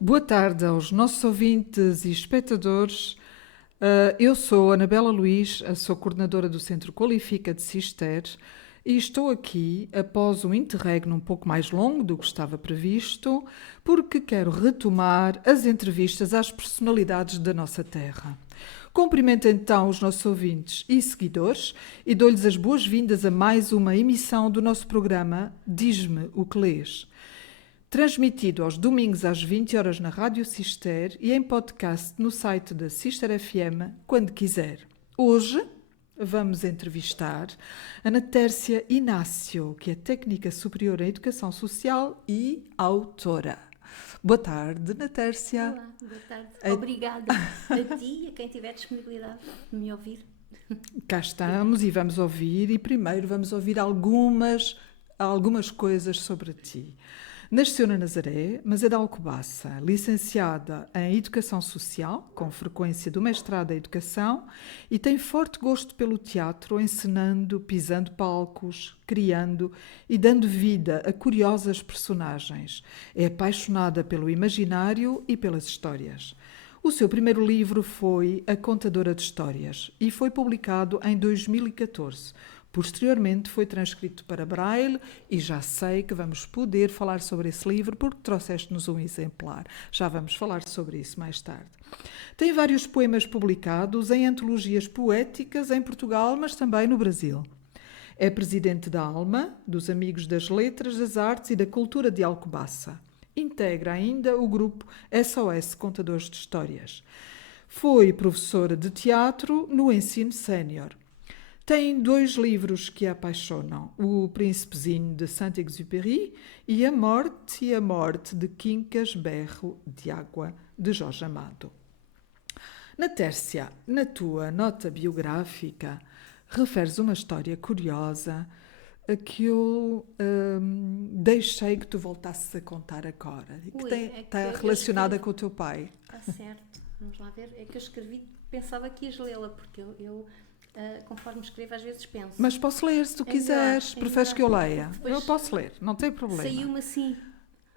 Boa tarde aos nossos ouvintes e espectadores. Eu sou Anabela Luís, sou coordenadora do Centro Qualifica de Cister e estou aqui após um interregno um pouco mais longo do que estava previsto, porque quero retomar as entrevistas às personalidades da nossa terra. Cumprimento então os nossos ouvintes e seguidores e dou-lhes as boas-vindas a mais uma emissão do nosso programa Diz-me o que lês. Transmitido aos domingos às 20 horas na Rádio Cister e em podcast no site da Cister FM, quando quiser. Hoje vamos entrevistar Ana Tércia Inácio, que é técnica superior em educação social e autora. Boa tarde, Ana Tércia. Olá, boa tarde. Obrigada a ti e a quem tiver disponibilidade de me ouvir. Cá estamos e vamos ouvir, e primeiro vamos ouvir algumas coisas sobre ti. Nasceu na Nazaré, mas é de Alcobaça, licenciada em Educação Social, com frequência do mestrado em Educação, e tem forte gosto pelo teatro, encenando, pisando palcos, criando e dando vida a curiosas personagens. É apaixonada pelo imaginário e pelas histórias. O seu primeiro livro foi A Contadora de Histórias e foi publicado em 2014. Posteriormente foi transcrito para Braille e já sei que vamos poder falar sobre esse livro porque trouxeste-nos um exemplar. Já vamos falar sobre isso mais tarde. Tem vários poemas publicados em antologias poéticas em Portugal, mas também no Brasil. É presidente da ALMA, dos Amigos das Letras, das Artes e da Cultura de Alcobaça. Integra ainda o grupo SOS Contadores de Histórias. Foi professora de teatro no ensino sénior. Tem 2 livros que a apaixonam: O Príncipezinho de Saint-Exupéry e A Morte de Quincas Berro de Água, de Jorge Amado. Na Tércia, na tua nota biográfica, referes uma história curiosa que eu deixei que tu voltasses a contar agora e que está relacionada com o teu pai. Está certo, vamos lá ver. É que eu escrevi, pensava que ias lê-la, porque eu conforme escrevo, às vezes penso. Mas posso ler se tu quiseres. Preferes que eu leia? Eu posso ler, não tem problema. Saiu-me assim.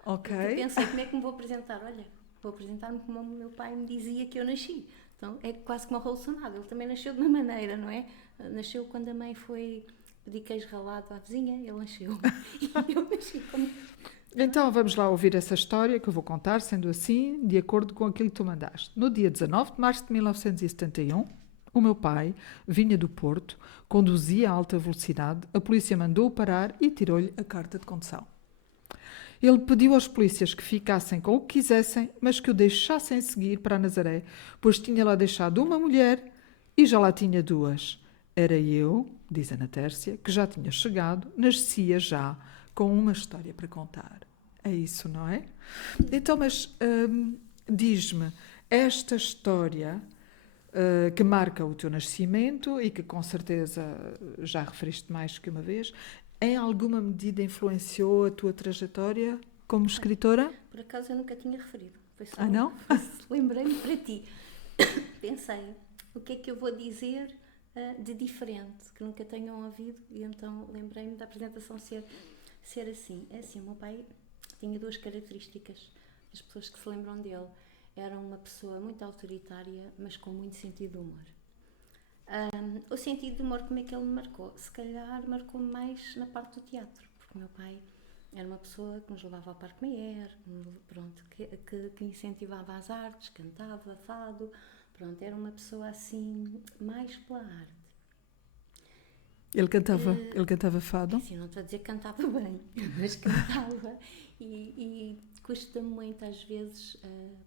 Ok. Eu pensei, como é que me vou apresentar? Olha, vou apresentar-me como o meu pai me dizia que eu nasci. Então é quase como o Bolsonaro. Ele também nasceu de uma maneira, não é? Nasceu quando a mãe foi pedir queijo ralado à vizinha, ele nasceu. E eu nasci como... Então vamos lá ouvir essa história que eu vou contar, sendo assim, de acordo com aquilo que tu mandaste. No dia 19 de março de 1971, o meu pai vinha do Porto, conduzia a alta velocidade, a polícia mandou-o parar e tirou-lhe a carta de condução. Ele pediu aos polícias que ficassem com o que quisessem, mas que o deixassem seguir para a Nazaré, pois tinha lá deixado uma mulher e já lá tinha 2. Era eu, diz Ana Tércia, que já tinha chegado, nascia já com uma história para contar. É isso, não é? Então, mas diz-me, esta história que marca o teu nascimento e que com certeza já referiste mais que uma vez, em alguma medida influenciou a tua trajetória como escritora? Por acaso eu nunca tinha referido. Foi só, não? Lembrei-me para ti. Pensei, o que é que eu vou dizer de diferente, que nunca tenham ouvido, e então lembrei-me da apresentação ser assim. É assim, o meu pai tinha 2 características, as pessoas que se lembram dele. Era uma pessoa muito autoritária, mas com muito sentido de humor. O sentido de humor, como é que ele me marcou? Se calhar marcou-me mais na parte do teatro, porque o meu pai era uma pessoa que nos levava ao Parque Mayer, pronto, que incentivava as artes, cantava, fado, pronto, era uma pessoa assim, mais pela arte. Ele cantava fado? Assim, não estou a dizer que cantava bem, mas cantava e custa-me muito às vezes,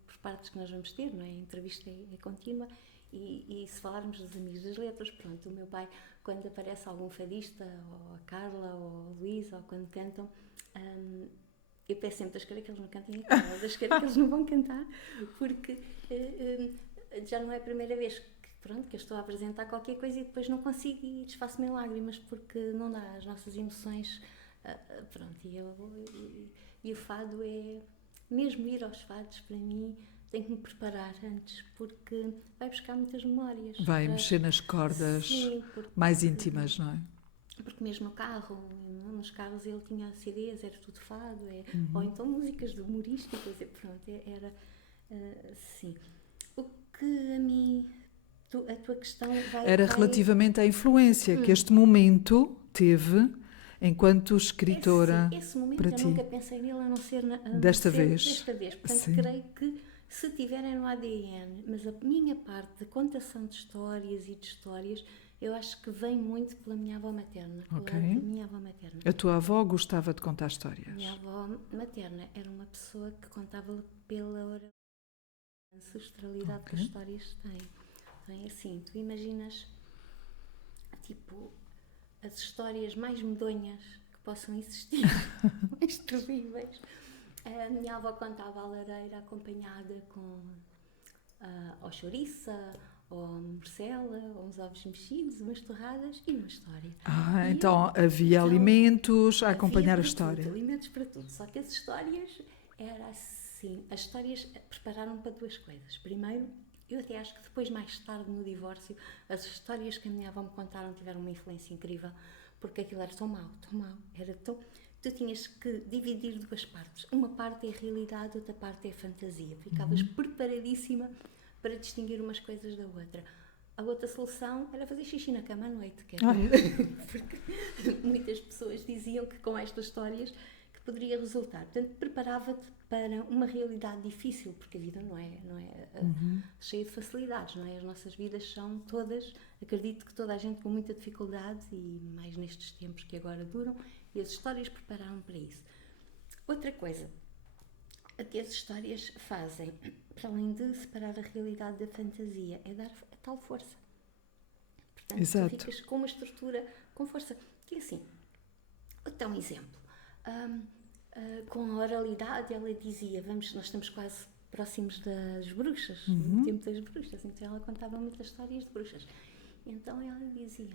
por partes que nós vamos ter, não é? A entrevista é contínua e se falarmos dos Amigos das Letras, pronto, o meu pai, quando aparece algum fadista, ou a Carla, ou a Luísa, ou quando cantam, eu peço sempre, Deus queira que eles não cantem a Carla, Deus queira que eles não vão cantar, porque já não é a primeira vez que eu estou a apresentar qualquer coisa e depois não consigo e desfaço-me em lágrimas porque não dá, as nossas emoções, pronto, e o fado é, mesmo ir aos fados, para mim, tenho que me preparar antes, porque vai buscar muitas memórias. Vai mexer nas cordas mais íntimas, não é? porque mesmo no carro, nos carros ele tinha CDs, era tudo fado, ou então músicas de humorísticas, e pronto, era sim. O que a mim, a tua questão Era relativamente à influência que este momento teve enquanto escritora esse momento para eu ti. nunca pensei nele a não ser Desta vez. desta vez. Portanto, Sim. creio que se tiverem no ADN, mas a minha parte de contação de histórias e de histórias, eu acho que vem muito pela minha avó materna. Ok. Pela minha avó materna. A tua avó gostava de contar histórias. Minha avó materna era uma pessoa que contava pela ancestralidade que as histórias têm. Então é assim, tu imaginas, tipo, as histórias mais medonhas que possam existir, mais terríveis. A minha avó contava a lareira acompanhada com ou chouriça, ou morcela, ou uns ovos mexidos, umas torradas e uma história. E Então havia alimentos a acompanhar a história. Tudo, alimentos para tudo. Só que as histórias era assim. As histórias prepararam para duas coisas. Primeiro, eu até acho que depois, mais tarde, no divórcio, as histórias que a minha avó me contaram tiveram uma influência incrível, porque aquilo era tão mau, era tão... Tu tinhas que dividir duas partes. Uma parte é a realidade, outra parte é a fantasia. Ficavas preparadíssima para distinguir umas coisas da outra. A outra solução era fazer xixi na cama à noite, que é porque muitas pessoas diziam que com estas histórias que poderia resultar. Portanto, preparava-te para uma realidade difícil, porque a vida não é cheia de facilidades, não é? As nossas vidas são todas, acredito que toda a gente com muita dificuldade, e mais nestes tempos que agora duram, e as histórias prepararam para isso. Outra coisa que as histórias fazem, para além de separar a realidade da fantasia, é dar a tal força. Portanto, Exato. tu ficas com uma estrutura com força. Que é assim, vou dar um exemplo. Com a oralidade, ela dizia, nós estamos quase próximos das bruxas, no tempo das bruxas, então ela contava muitas histórias de bruxas. Então ela dizia,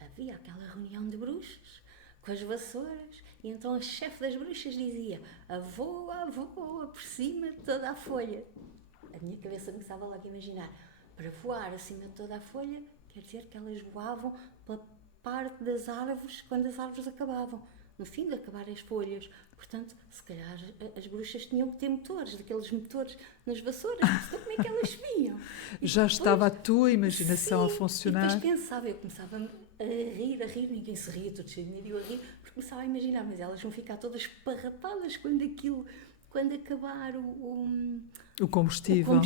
havia aquela reunião de bruxas, com as vassouras, e então a chefe das bruxas dizia, voa, por cima de toda a folha. A minha cabeça começava logo a imaginar, para voar acima de toda a folha, quer dizer que elas voavam pela parte das árvores, quando as árvores acabavam, no fim de acabar as folhas. Portanto, se calhar as bruxas tinham que ter motores, daqueles motores nas vassouras, então como é que elas vinham? Já depois, estava a tua imaginação a funcionar. E depois pensava, eu começava a rir, ninguém se ria, todos cheio de medo, eu a rir, porque começava a imaginar, mas elas vão ficar todas esparrapadas quando acabar o combustível,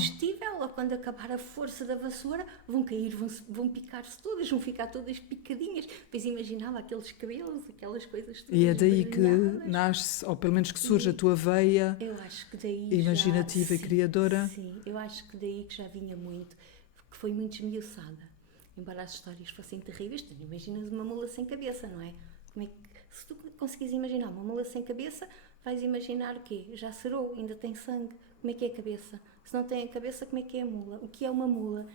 ou quando acabar a força da vassoura, vão cair, vão picar-se todas, vão ficar todas picadinhas. Depois imaginava aqueles cabelos, aquelas coisas todas. E é daí que nasce, ou pelo menos que surge a tua veia, eu acho que daí imaginativa e criadora. Sim, eu acho que daí que já vinha muito, que foi muito esmiuçada. Embora as histórias fossem terríveis, tu imaginas uma mula sem cabeça, não é? Se tu conseguires imaginar uma mula sem cabeça, vais imaginar o quê? Já cerou, ainda tem sangue. Como é que é a cabeça? Se não tem a cabeça, como é que é a mula? O que é uma mula?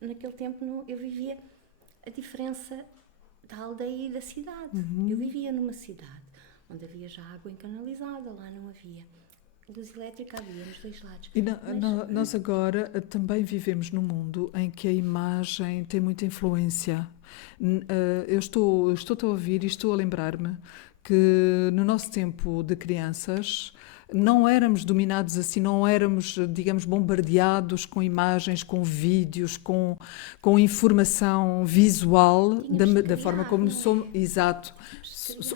Naquele tempo eu vivia a diferença da aldeia e da cidade. Eu vivia numa cidade onde havia já água encanalizada, lá não havia. Luz elétrica havia nos dois lados. E nós agora também vivemos num mundo em que a imagem tem muita influência. Eu estou a ouvir e estou a lembrar-me que no nosso tempo de crianças não éramos dominados assim, não éramos, digamos, bombardeados com imagens, com vídeos, com informação visual da forma como somos. Exato.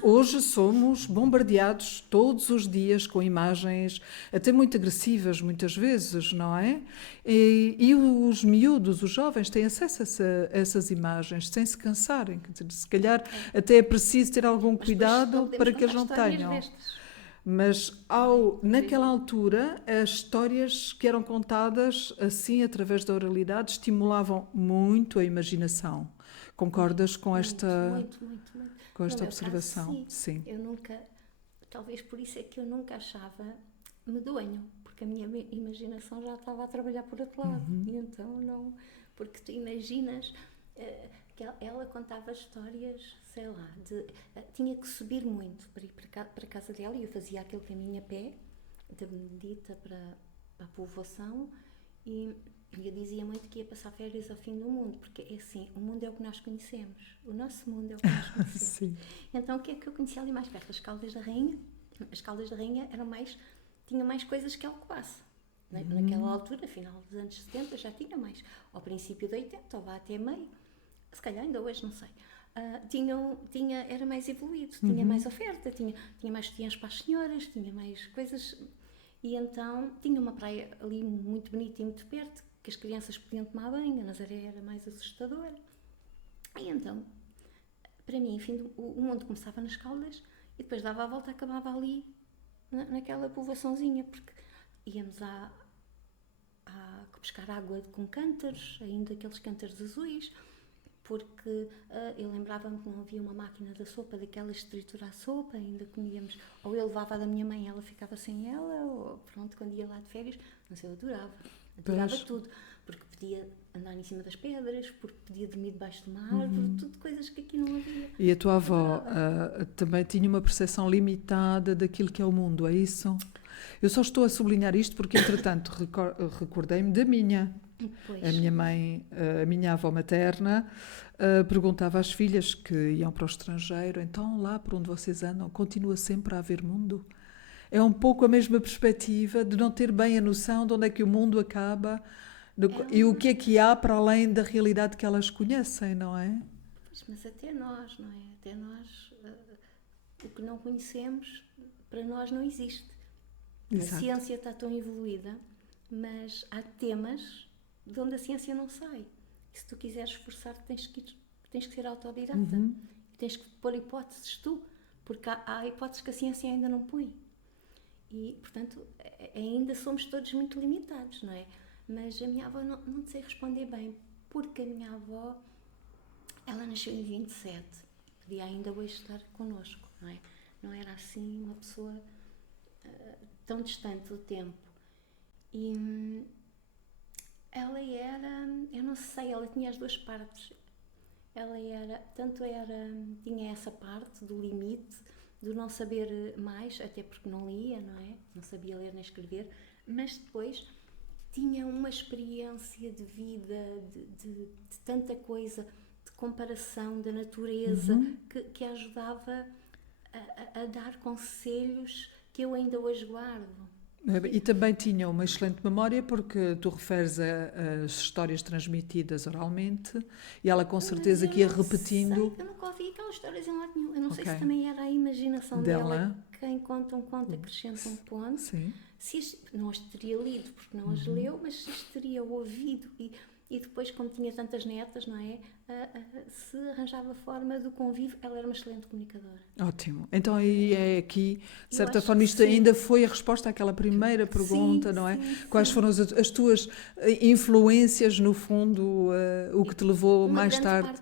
Hoje somos bombardeados todos os dias com imagens até muito agressivas, muitas vezes, não é? E os miúdos, os jovens, têm acesso a essas imagens sem se cansarem. Quer dizer, se calhar até é preciso ter algum cuidado para que eles não tenham. Mas naquela altura, as histórias que eram contadas assim, através da oralidade, estimulavam muito a imaginação. Concordas com esta... Muito. Com esta observação, caso, sim. Eu nunca, talvez por isso é que eu nunca achava medonho, porque a minha imaginação já estava a trabalhar por outro lado. E então não, porque tu imaginas que ela contava histórias, sei lá, tinha que subir muito para ir para a casa dela, e eu fazia aquele caminho a pé, da Benedita para a povoação, e eu dizia muito que ia passar férias ao fim do mundo, porque é assim, o mundo é o que nós conhecemos, o nosso mundo é o que nós conhecemos. Sim. Então o que é que eu conhecia ali mais perto? As Caldas da Rainha. As Caldas da Rainha tinha mais coisas que Alcobaça. Naquela altura, final dos anos 70, já tinha mais. Ao princípio de 80, ou vá até meio, se calhar ainda hoje, não sei. Era mais evoluído, tinha mais oferta, tinha mais sutiãs para as senhoras, tinha mais coisas. E então tinha uma praia ali muito bonita e muito perto, que as crianças podiam tomar banho, a Nazaré era mais assustadora. E então, para mim, enfim, o mundo começava nas Caldas e depois dava a volta, acabava ali, naquela povoaçãozinha, porque íamos a buscar água com cântaros, ainda aqueles cântaros azuis, porque eu lembrava-me que não havia uma máquina da sopa, daquelas de triturar a sopa, ainda comíamos, ou eu levava a da minha mãe, ela ficava sem ela, ou pronto, quando ia lá de férias, mas eu adorava tudo, porque podia andar em cima das pedras, porque podia dormir debaixo de uma árvore, tudo coisas que aqui não havia. E a tua avó também tinha uma percepção limitada daquilo que é o mundo, é isso? Eu só estou a sublinhar isto porque, entretanto, recordei-me da minha. Pois. A minha mãe, a minha avó materna, perguntava às filhas que iam para o estrangeiro, então lá por onde vocês andam, continua sempre a haver mundo? É um pouco a mesma perspectiva de não ter bem a noção de onde é que o mundo acaba e o que há para além da realidade que elas conhecem, não é? Pois, mas até nós, não é? Até nós, o que não conhecemos, para nós não existe. Exato. A ciência está tão evoluída, mas há temas de onde a ciência não sai. E se tu quiseres esforçar-te, tens que ser autodidata. Tens que pôr hipóteses tu, porque há hipóteses que a ciência ainda não põe. E, portanto, ainda somos todos muito limitados, não é? Mas a minha avó não sei responder bem, porque a minha avó, ela nasceu em 27, podia ainda hoje estar connosco, não é? Não era assim uma pessoa tão distante do tempo. E ela eu não sei, ela tinha as duas partes. Tinha essa parte do limite, do não saber mais, até porque não lia, não é? Não sabia ler nem escrever, mas depois tinha uma experiência de vida, de tanta coisa, de comparação da natureza, que a ajudava a dar conselhos que eu ainda hoje guardo. E também tinha uma excelente memória, porque tu referes as histórias transmitidas oralmente e ela com certeza que ia repetindo. Eu nunca ouvi aquelas histórias em lado nenhum. Eu não sei se também era a imaginação dela. Quem conta um conto acrescenta um ponto. Sim. Não as teria lido, porque não as leu, mas se as teria ouvido e depois, como tinha tantas netas, não é? Se arranjava forma do convívio, ela era uma excelente comunicadora. Ótimo. Então aí é aqui, de certa forma, isto ainda foi a resposta àquela primeira pergunta, não é? Quais foram as tuas influências, no fundo, o que te levou mais tarde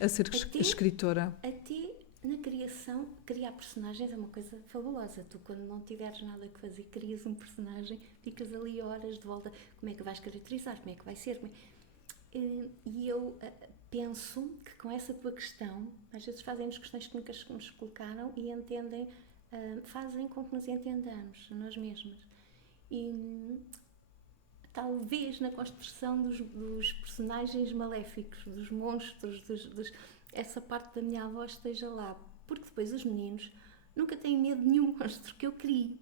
a ser escritora? Até na criação, criar personagens é uma coisa fabulosa. Tu, quando não tiveres nada que fazer, crias um personagem, ficas ali horas de volta. Como é que vais caracterizar? Como é que vai ser? E eu penso que com essa tua questão, às vezes fazemos questões que nunca nos colocaram e fazem com que nos entendamos a nós mesmas. E talvez na construção dos personagens maléficos, dos monstros, essa parte da minha avó esteja lá, porque depois os meninos nunca têm medo de nenhum monstro que eu crie.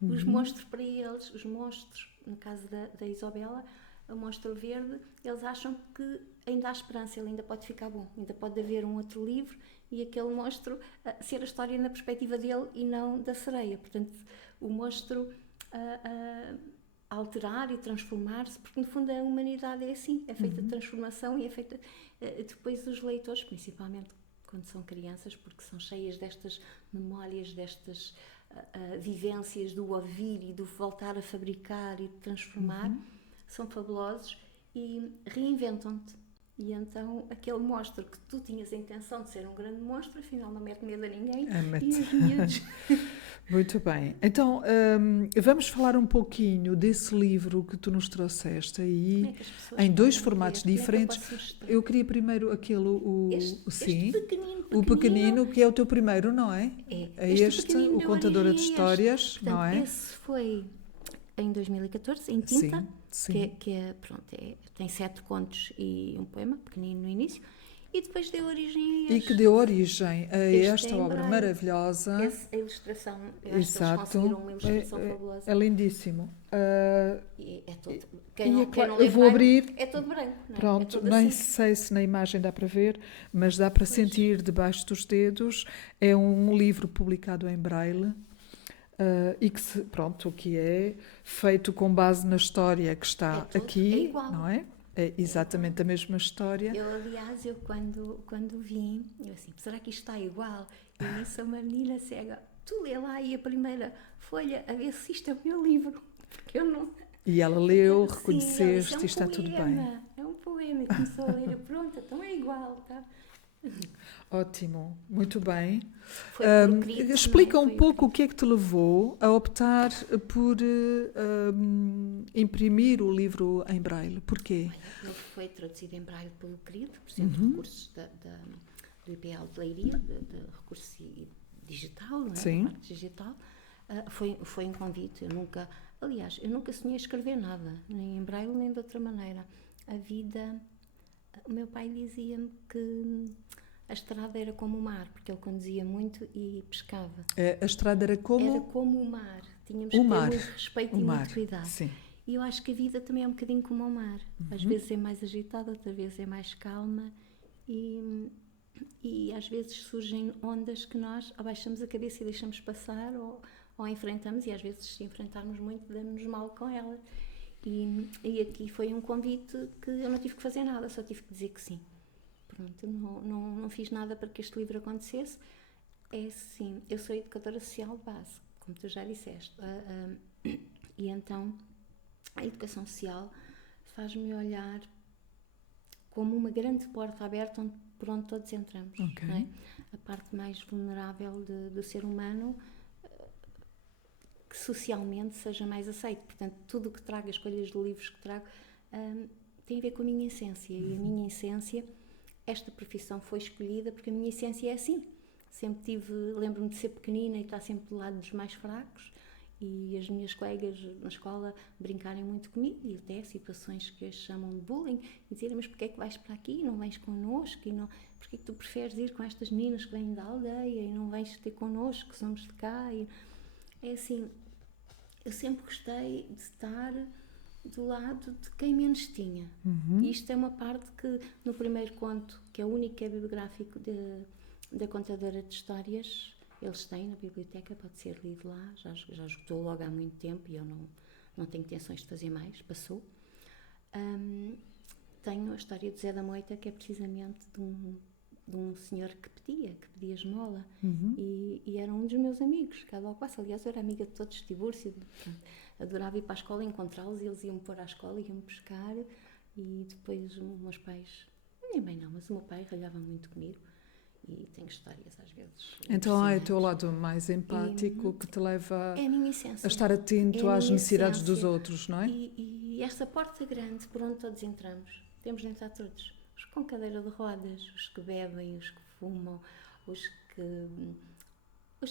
Os monstros para eles, os monstros, no caso da Isabela, o monstro verde, eles acham que ainda há esperança, ele ainda pode ficar bom, ainda pode haver um outro livro e aquele monstro ser a história na perspectiva dele e não da sereia. Portanto, o monstro alterar e transformar-se, porque no fundo a humanidade é assim, é feita de transformação e é feita depois os leitores, principalmente quando são crianças, porque são cheias destas memórias, destas vivências do ouvir e do voltar a fabricar e de transformar, são fabulosos e reinventam-te. E então aquele monstro que tu tinhas a intenção de ser um grande monstro, afinal não mete medo a ninguém. E os miúdos... Muito bem. Então, vamos falar um pouquinho desse livro que tu nos trouxeste aí, em dois formatos diferentes. Eu queria primeiro este pequenino, que é o teu primeiro, não é? É este o Contadora de Histórias, portanto, não é? Esse foi em 2014, em tinta, Sim, sim. pronto, tem 7 contos e um poema, pequenino no início, e depois deu origem a E que deu origem a este esta em obra braille. maravilhosa. A ilustração, eu acho que eles Exato. conseguiram uma ilustração fabulosa. É lindíssimo. E é todo, E é quem claro, não eu lê vou braille abrir. é todo branco, não é? É Pronto, todo nem assim. sei se na imagem dá para ver, mas dá para Pois. sentir debaixo dos dedos. É um livro publicado em braille. E que, pronto, o que é feito com base na história que está É aqui, igual. não é? É exatamente a mesma história. Aliás, quando vim, eu assim, será que isto está igual? E nisso uma menina cega, tu lê lá aí a primeira folha a ver se isto é o meu livro. Porque eu não... E ela leu, Sim, ela disse, reconheceste e está tudo bem. É um poema. E começou a ler, pronto, então é igual, tá? Ótimo, muito bem. Foi por querido, Explica não é? um Foi pouco o que é que te levou a optar por imprimir o livro em braille. Porquê? Olha, ele foi traduzido em braille pelo querido, por exemplo, de recursos do IPL de Leiria, de recurso digital, não é? Sim. Da parte digital. Foi um convite. Aliás, eu nunca sonhei escrever nada, nem em braille, nem de outra maneira. O meu pai dizia-me que a estrada era como o mar, porque ele conduzia muito e pescava. A estrada era como? Era como o mar. Tínhamos O que ter mar. muito respeito O e mar, muito cuidado. sim. E eu acho que a vida também é um bocadinho como o mar. Às vezes é mais agitada, outras vezes é mais calma. E às vezes surgem ondas que nós abaixamos a cabeça e deixamos passar ou enfrentamos. E às vezes, se enfrentarmos muito, damos-nos mal com elas. E aqui foi um convite que eu não tive que fazer nada, só tive que dizer que sim. Pronto, não fiz nada para que este livro acontecesse. É sim, eu sou educadora social de base, como tu já disseste. E então a educação social faz-me olhar como uma grande porta aberta por onde todos entramos. Okay. Não é? A parte mais vulnerável do ser humano, que socialmente seja mais aceito. Portanto, tudo o que trago, as escolhas de livros que trago, tem a ver com a minha essência. E a minha essência, esta profissão foi escolhida porque a minha essência é assim. Lembro-me de ser pequenina e estar sempre do lado dos mais fracos, e as minhas colegas na escola brincarem muito comigo, e até situações que as chamam de bullying, e dizerem, mas porquê é que vais para aqui, não vens connosco, porquê é que tu preferes ir com estas meninas que vêm da aldeia e não vens ter connosco, que somos de cá? É assim, eu sempre gostei de estar do lado de quem menos tinha. E isto é uma parte que no primeiro conto, que é o único que é bibliográfico da contadora de histórias, eles têm na biblioteca, pode ser lido lá, já esgotou logo há muito tempo e eu não tenho intenções de fazer mais, passou. Tenho a história de Zé da Moita, que é precisamente de um senhor que pedia esmola, e era um dos meus amigos, cá de Alcobaça. Aliás, eu era amiga de todos, de Tibúrcio, adorava ir para a escola, encontrá-los, e eles iam-me pôr à escola, iam-me buscar, e depois os meus pais, nem bem não, mas o meu pai ralhava muito comigo, e tenho histórias às vezes. Então é o teu lado mais empático que te leva é a minha essência, a estar atento às necessidades essência. Dos outros, não é? E esta porta grande por onde todos entramos, temos de entrar todos. Os com cadeira de rodas, os que bebem, os que fumam, os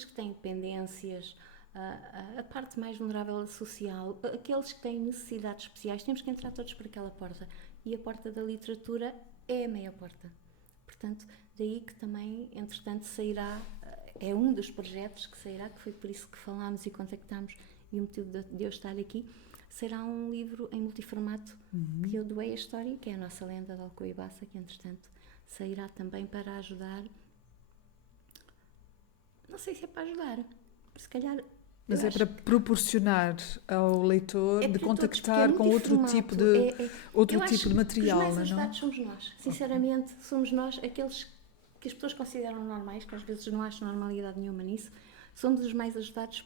que têm dependências, a parte mais vulnerável social, aqueles que têm necessidades especiais, temos que entrar todos por aquela porta. E a porta da literatura é a meia porta. Portanto, daí que também, entretanto, sairá, é um dos projetos que sairá, que foi por isso que falámos e contactámos, e o motivo de eu estar aqui, será um livro em multiformato que eu doei a história, que é a nossa lenda de Alcoibaça, que entretanto sairá também para ajudar. Não sei se é para ajudar, se calhar. Mas é para proporcionar ao leitor de contactar com outro tipo de material, os mais não é? ajudados somos nós. Sinceramente, somos nós, aqueles que as pessoas consideram normais, que às vezes não acham normalidade nenhuma nisso, somos os mais ajudados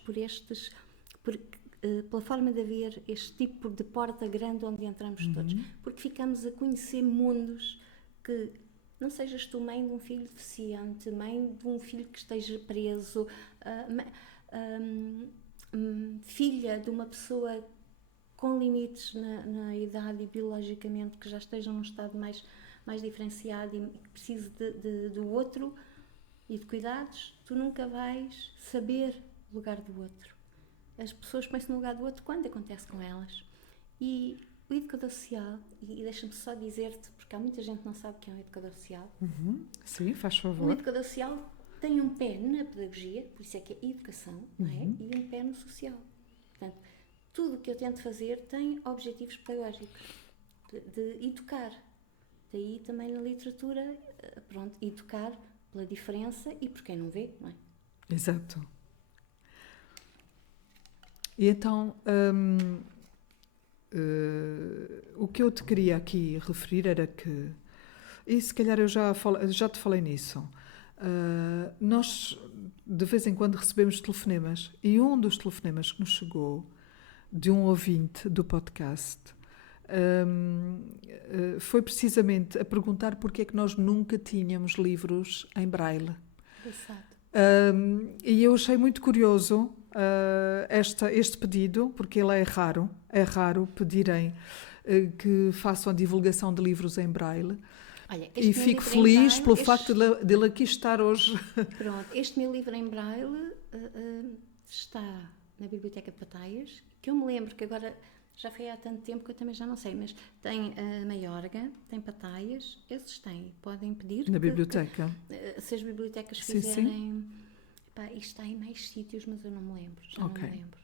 pela forma de haver este tipo de porta grande onde entramos todos. Porque ficamos a conhecer mundos que, não sejas tu mãe de um filho deficiente, mãe de um filho que esteja preso, filha de uma pessoa com limites na idade e biologicamente que já esteja num estado mais diferenciado e que precise do outro e de cuidados, tu nunca vais saber o lugar do outro. as pessoas põem-se no lugar do outro quando acontece com elas. E o educador social, e deixa-me só dizer-te, porque há muita gente que não sabe o que é um educador social. Sim, faz Um favor. educador social tem um pé na pedagogia, por isso é que é educação, não é? E um pé no social. Portanto, tudo o que eu tento fazer tem objetivos pedagógicos, de educar. Daí também na literatura, pronto, educar pela diferença e por quem não vê, não é? Exato. E então, o que eu te queria aqui referir era que, e se calhar eu já te falei nisso, nós de vez em quando recebemos telefonemas, e um dos telefonemas que nos chegou de um ouvinte do podcast foi precisamente a perguntar porque é que nós nunca tínhamos livros em braille. Exato. E eu achei muito curioso este pedido, porque ele é raro pedirem que façam a divulgação de livros em braille. Olha, E fico feliz pelo facto dele aqui estar hoje. Pronto, este meu livro em braille está na Biblioteca de Pataias, que eu me lembro que agora já foi há tanto tempo que eu também já não sei, mas tem Maiorga, tem Pataias, esses têm, podem pedir. Na biblioteca. Se as bibliotecas Sim, fizerem. Pá, isto está em mais sítios, mas eu não me lembro. Já não me lembro.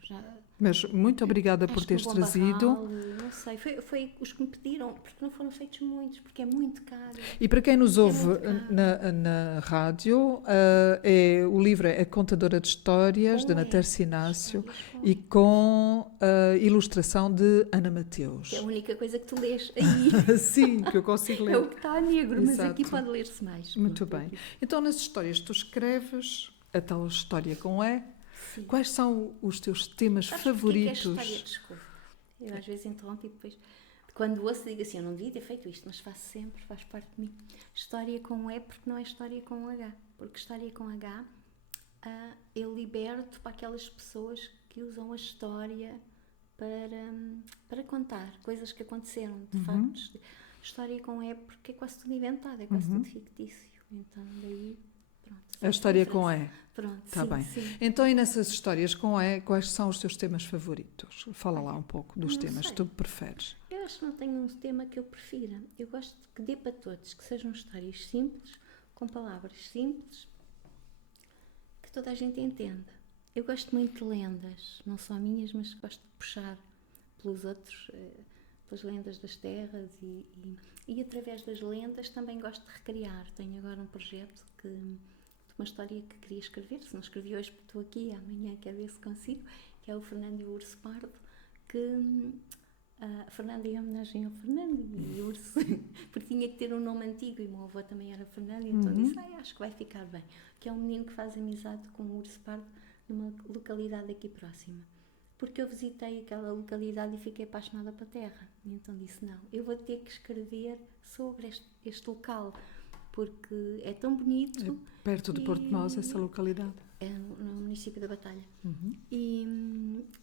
Mas muito obrigada por teres trazido. Não sei, foi os que me pediram, porque não foram feitos muitos, porque é muito caro. E para quem nos ouve na rádio, o livro é A Contadora de Histórias, de Ana Tércia Inácio, e com a ilustração de Ana Mateus. Que é a única coisa que tu lês aí. Sim, que eu consigo ler. É o que está negro, mas Exato. aqui pode ler-se mais. Muito bem. Então, nas histórias que tu escreves, a tal história com E, sim. Quais são os teus temas favoritos? Que é a história de desculpa. Eu às vezes interrompo e depois, quando ouço, digo assim, eu não devia ter feito isto, mas faço sempre, faz parte de mim. História com E, porque não é história com H. Porque história com H, eu liberto para aquelas pessoas que usam a história para contar coisas que aconteceram, de factos. História com E, porque é quase tudo inventado, é quase tudo fictício. Então, daí... Pronto, a história com E. Pronto, tá sim, bem. Sim. Então, e nessas histórias com E, quais são os teus temas favoritos? Fala lá um pouco dos temas que tu preferes. Eu acho que não tenho um tema que eu prefira. Eu gosto que dê para todos, que sejam histórias simples, com palavras simples, que toda a gente entenda. Eu gosto muito de lendas, não só minhas, mas gosto de puxar pelos outros, pelas lendas das terras e através das lendas também gosto de recriar. Tenho agora um projeto de uma história que queria escrever, se não escrevi hoje porque estou aqui, amanhã quero ver se consigo, que é o Fernando e o Urso Pardo, que a Fernanda em homenagem ao Fernando e o Urso, porque tinha que ter um nome antigo e o meu avô também era Fernando, então disse, acho que vai ficar bem, que é um menino que faz amizade com o Urso Pardo numa localidade aqui próxima. Porque eu visitei aquela localidade e fiquei apaixonada pela terra. E então disse, não, eu vou ter que escrever sobre este local, porque é tão bonito. É perto de Porto Mós, essa localidade? É no município da Batalha. E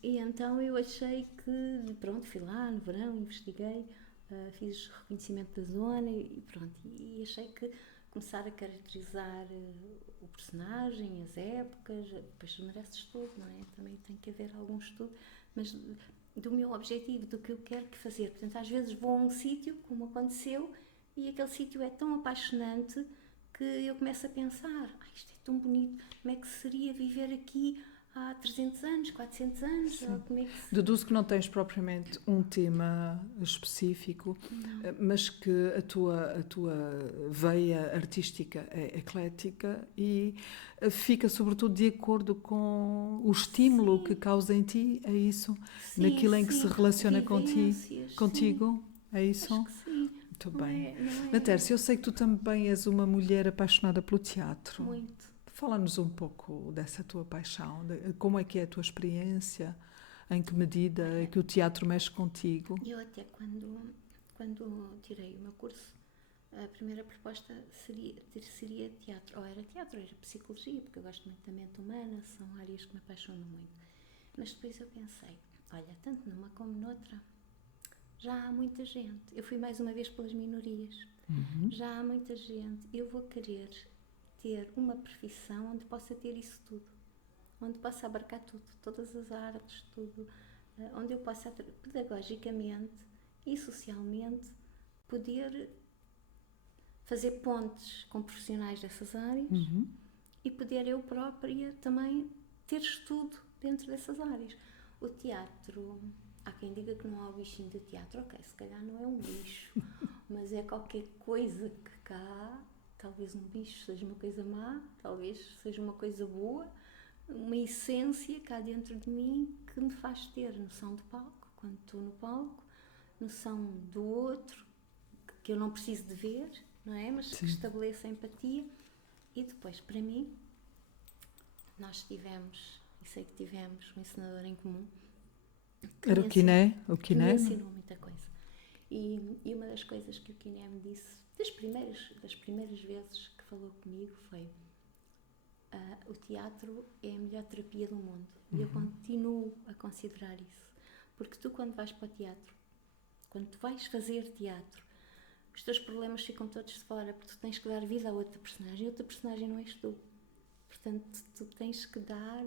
então eu achei que, pronto, fui lá no verão, investiguei, fiz reconhecimento da zona e pronto. E achei que começar a caracterizar o personagem, as épocas, depois merece estudo, não é? Também tem que haver algum estudo, mas do meu objetivo, do que eu quero fazer. Portanto, às vezes vou a um sítio, como aconteceu, e aquele sítio é tão apaixonante que eu começo a pensar, isto é tão bonito, como é que seria viver aqui há 300 anos, 400 anos? Ou como é que Deduzo que não tens propriamente um tema específico, mas que a tua veia artística é eclética e fica sobretudo de acordo com o estímulo que causa em ti, é isso? Naquilo em que se relaciona contigo, é isso? Acho que sim. Muito bem. Ana Tércia, eu sei que tu também és uma mulher apaixonada pelo teatro. Muito. Fala-nos um pouco dessa tua paixão, como é que é a tua experiência, em que medida é que o teatro mexe contigo? Eu até quando tirei o meu curso, a primeira proposta seria teatro, ou era psicologia, porque eu gosto muito da mente humana, são áreas que me apaixonam muito. Mas depois eu pensei, olha, tanto numa como noutra, já há muita gente, eu fui mais uma vez pelas minorias, já há muita gente, eu vou querer ter uma profissão onde possa ter isso tudo. onde possa abarcar tudo, todas as artes, tudo, onde eu possa, pedagogicamente e socialmente, poder fazer pontes com profissionais dessas áreas e poder eu própria também ter estudo dentro dessas áreas. O teatro, há quem diga que não há o bichinho do teatro. Ok, se calhar não é um bicho, mas é qualquer coisa que cá, talvez um bicho seja uma coisa má, talvez seja uma coisa boa, uma essência cá dentro de mim que me faz ter noção de palco, quando estou no palco, noção do outro, que eu não preciso de ver, não é? Mas que estabeleça empatia. E depois, para mim, nós tivemos, e sei que tivemos, um ensinador em comum. Era o Quiné? Que me ensinou muita coisa. E uma das coisas que o Quiné me disse, das primeiras vezes que falou comigo, foi: o teatro é a melhor terapia do mundo. E eu continuo a considerar isso. Porque tu, quando vais para o teatro, quando tu vais fazer teatro, os teus problemas ficam todos de fora, porque tu tens que dar vida a outra personagem, e outra personagem não és tu. Portanto, tu tens que dar,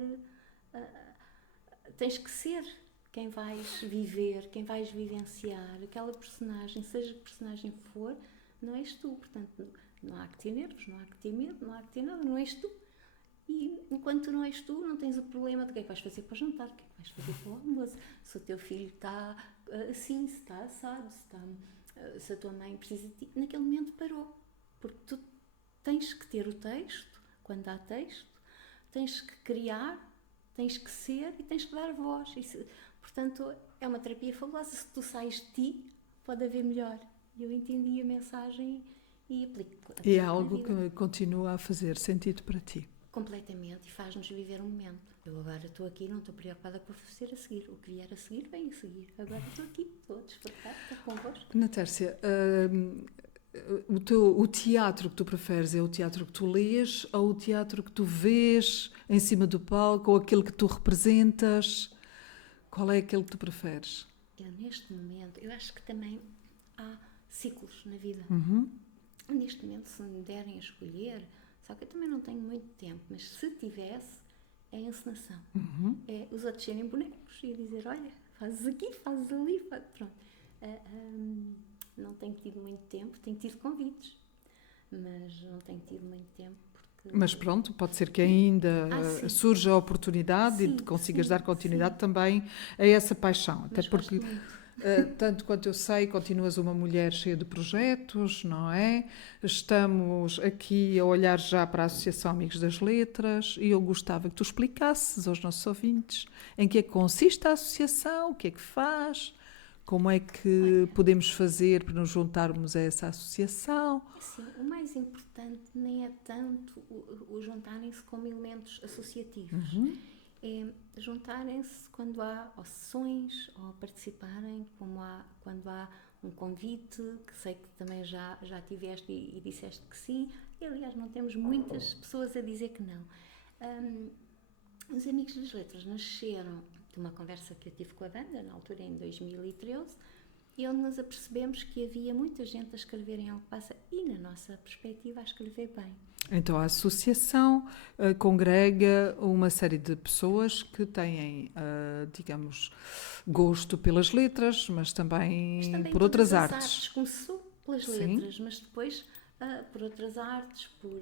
tens que ser quem vais viver, quem vais vivenciar, aquela personagem, seja que personagem for, não és tu. Portanto, não há que ter nervos, não há que ter medo, não há que ter nada, não és tu. E enquanto tu não és tu, não tens o problema de o que é que vais fazer para o jantar, o que é que vais fazer para o almoço, se o teu filho está assim, se está assado, se a tua mãe precisa de ti. Naquele momento parou, porque tu tens que ter o texto, quando há texto, tens que criar, tens que ser e tens que dar voz. Portanto, é uma terapia fabulosa. Se tu sais de ti, pode haver melhor. Eu entendi a mensagem e aplico. E é algo que continua a fazer sentido para ti. Completamente, e faz-nos viver um momento. Eu agora estou aqui, não estou preocupada com o que fazer a seguir. O que vier a seguir, vem a seguir. Agora estou aqui, estou a desfrutar, estou convosco. Ana Tércia, o teatro que tu preferes é o teatro que tu lês ou o teatro que tu vês em cima do palco ou aquele que tu representas? Qual é aquele que tu preferes? Eu, neste momento, eu acho que também há ciclos na vida. Neste momento, se me derem a escolher, só que eu também não tenho muito tempo, mas se tivesse, é a encenação. É os outros serem bonecos e dizer: olha, fazes aqui, fazes ali, pronto. Não tenho tido muito tempo, tenho tido convites, mas não tenho tido muito tempo. Mas pronto, pode ser que ainda surja a oportunidade e consigas dar continuidade também a essa paixão. Até porque, tanto quanto eu sei, continuas uma mulher cheia de projetos, não é? Estamos aqui a olhar já para a Associação Amigos das Letras e eu gostava que tu explicasses aos nossos ouvintes em que é que consiste a associação, o que é que faz, como é que podemos fazer para nos juntarmos a essa associação. Sim, o mais importante nem é tanto o juntarem-se como elementos associativos. É juntarem-se quando há ou sessões, ou participarem, quando há um convite, que sei que também já tiveste e disseste que sim. E, aliás, não temos muitas pessoas a dizer que não. Os Amigos das Letras nasceram de uma conversa que eu tive com a Wanda, na altura em 2013, e onde nos apercebemos que havia muita gente a escrever em Alcobaça e, na nossa perspectiva, a escrever bem. Então a associação congrega uma série de pessoas que têm, digamos, gosto pelas letras, mas também por outras artes. Começou pelas letras, mas depois por outras artes, por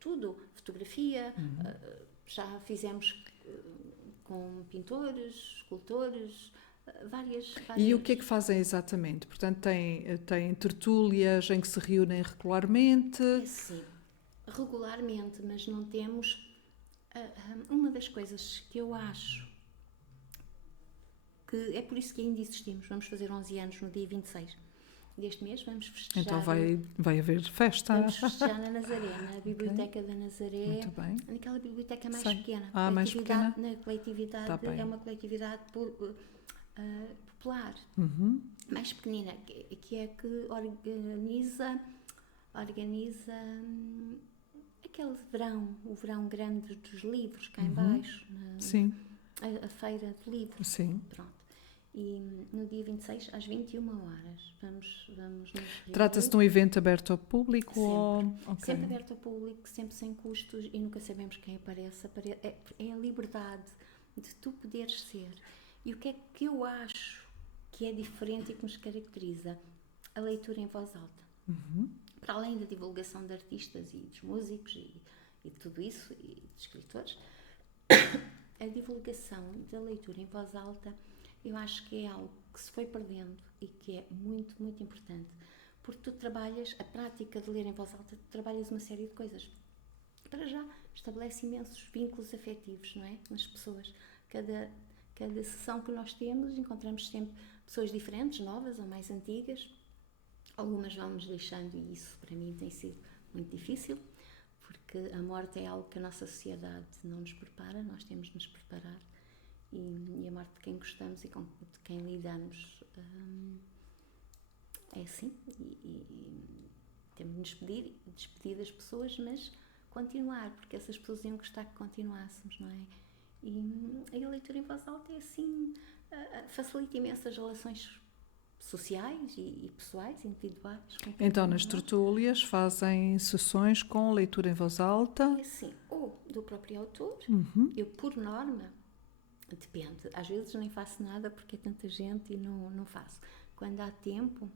tudo, fotografia, já fizemos com pintores, escultores, várias... E o que é que fazem exatamente? Portanto, têm tertúlias em que se reúnem regularmente? Sim, regularmente, mas não temos... uma das coisas que eu acho que é por isso que ainda existimos, vamos fazer 11 anos no dia 26 deste mês, vamos festejar... Então vai haver festa? Vamos festejar na Nazaré, na Biblioteca da Nazaré. Muito bem. Naquela biblioteca mais pequena. Mais pequena? Na coletividade, é uma coletividade popular, mais pequenina, que é que organiza aquele verão, o verão grande dos livros, cá em baixo. Sim. A feira de livros. Sim. Pronto. E no dia 26, às 21 horas, vamos nos reunir. Trata-se de um evento aberto ao público? Sempre. Ou... Okay. Sempre aberto ao público, sempre sem custos e nunca sabemos quem aparece. É a liberdade de tu poderes ser. E o que é que eu acho que é diferente e que nos caracteriza? A leitura em voz alta. Para além da divulgação de artistas e dos músicos e de tudo isso, e de escritores, a divulgação da leitura em voz alta, eu acho que é algo que se foi perdendo e que é muito, muito importante. Porque tu trabalhas, a prática de ler em voz alta, tu trabalhas uma série de coisas. Para já, estabelece imensos vínculos afetivos, não é? Nas pessoas. Cada sessão que nós temos, encontramos sempre pessoas diferentes, novas ou mais antigas. Algumas vão-nos deixando e isso para mim tem sido muito difícil, porque a morte é algo que a nossa sociedade não nos prepara, nós temos de nos preparar. E a morte de quem gostamos e de quem lidamos é assim. E temos de nos despedir das pessoas, mas continuar, porque essas pessoas iam gostar que continuássemos, não é? E a leitura em voz alta é assim, facilita imensas relações sociais e pessoais, individuais. Então, nas tertúlias fazem sessões com leitura em voz alta? É assim, ou do próprio autor, eu por norma, depende, às vezes nem faço nada porque é tanta gente e não faço. Quando há tempo,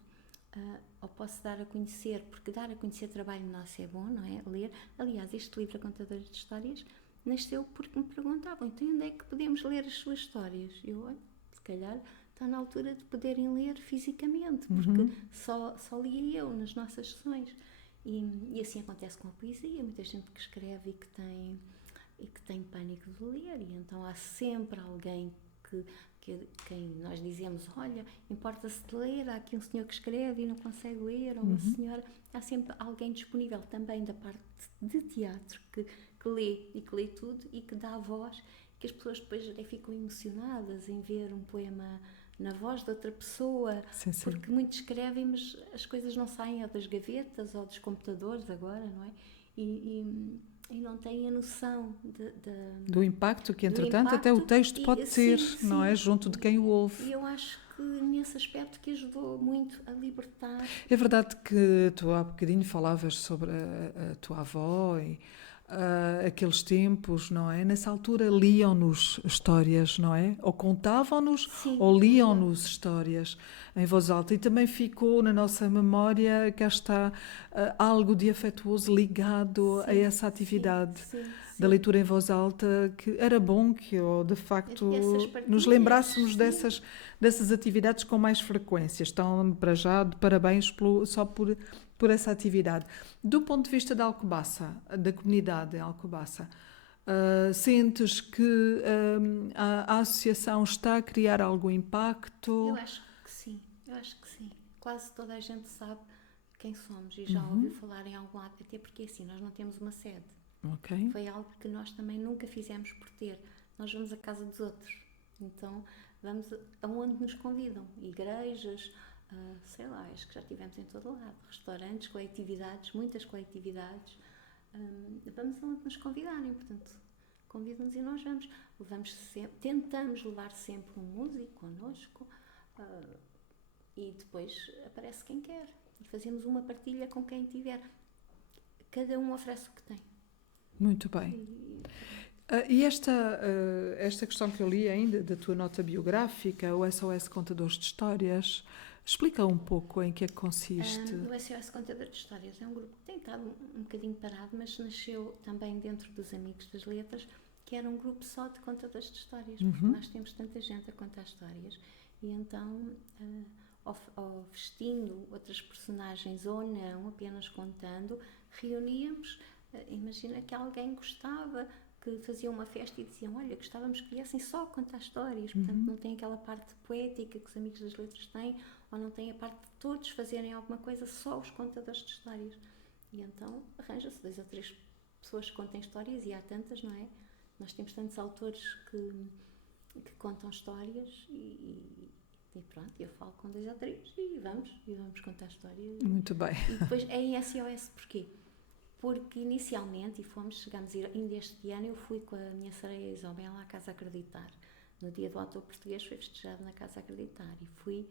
ou posso dar a conhecer, porque dar a conhecer trabalho nosso é bom, não é? Ler. Aliás, este livro, A Contadora de Histórias, nasceu porque me perguntavam, então onde é que podemos ler as suas histórias? Eu, olha, se calhar está na altura de poderem ler fisicamente, porque só lia eu nas nossas sessões. E assim acontece com a poesia, muita gente que escreve e que tem pânico de ler, e então há sempre alguém quem nós dizemos, olha, importa-se de ler, há aqui um senhor que escreve e não consegue ler, ou uma senhora, há sempre alguém disponível também da parte de teatro que lê e que lê tudo e que dá a voz, que as pessoas depois até ficam emocionadas em ver um poema na voz de outra pessoa, sim. porque muitos escrevem, mas as coisas não saem ou das gavetas ou dos computadores agora, não é? E não têm a noção do impacto que, entretanto, até o texto pode ter, sim, não é? Junto de quem o ouve. E eu acho que nesse aspecto que ajudou muito a libertar. É verdade que tu há bocadinho falavas sobre a tua avó e aqueles tempos, não é? Nessa altura liam-nos histórias, não é? Ou contavam-nos ou liam-nos histórias em voz alta. E também ficou na nossa memória, cá está, algo de afetuoso ligado a essa atividade da leitura em voz alta, que era bom que, de facto, nos lembrássemos dessas atividades com mais frequência. Estão, para já, de parabéns só por essa atividade. Do ponto de vista da Alcobaça, da comunidade em Alcobaça, sentes que a associação está a criar algum impacto? Eu acho que sim. Quase toda a gente sabe quem somos e já ouviu falar em algum lado, até porque assim, nós não temos uma sede. Okay. Foi algo que nós também nunca fizemos por ter. Nós vamos à casa dos outros. Então, vamos aonde nos convidam. Igrejas, sei lá, acho que já tivemos em todo lado. Restaurantes, coletividades, muitas coletividades. Vamos aonde nos convidarem. Portanto, convidam-nos e nós vamos. Tentamos levar sempre um músico connosco e depois aparece quem quer. E fazemos uma partilha com quem tiver. Cada um oferece o que tem. Muito bem. E esta questão que eu li ainda, da tua nota biográfica, o SOS Contadores de Histórias, explica um pouco em que é que consiste. O SOS Contadores de Histórias é um grupo que tem estado um bocadinho parado, mas nasceu também dentro dos Amigos das Letras, que era um grupo só de contadores de histórias, porque nós temos tanta gente a contar histórias, e então, ou vestindo outras personagens ou não, apenas contando, reuníamos. Imagina que alguém gostava, que fazia uma festa e diziam, olha, gostávamos que viessem só a contar histórias, portanto não tem aquela parte poética que os Amigos das Letras têm, ou não tem a parte de todos fazerem alguma coisa, só os contadores de histórias. E então arranja-se 2 ou 3 pessoas que contem histórias, e há tantas, não é? Nós temos tantos autores que contam histórias e pronto, eu falo com 2 ou 3 e vamos contar histórias. Muito bem. E depois é em SOS, porquê? Porque inicialmente, chegamos a ir, ainda este ano, eu fui com a minha sereia Isabel à Casa Acreditar, no dia do autor português, foi festejado na Casa Acreditar e fui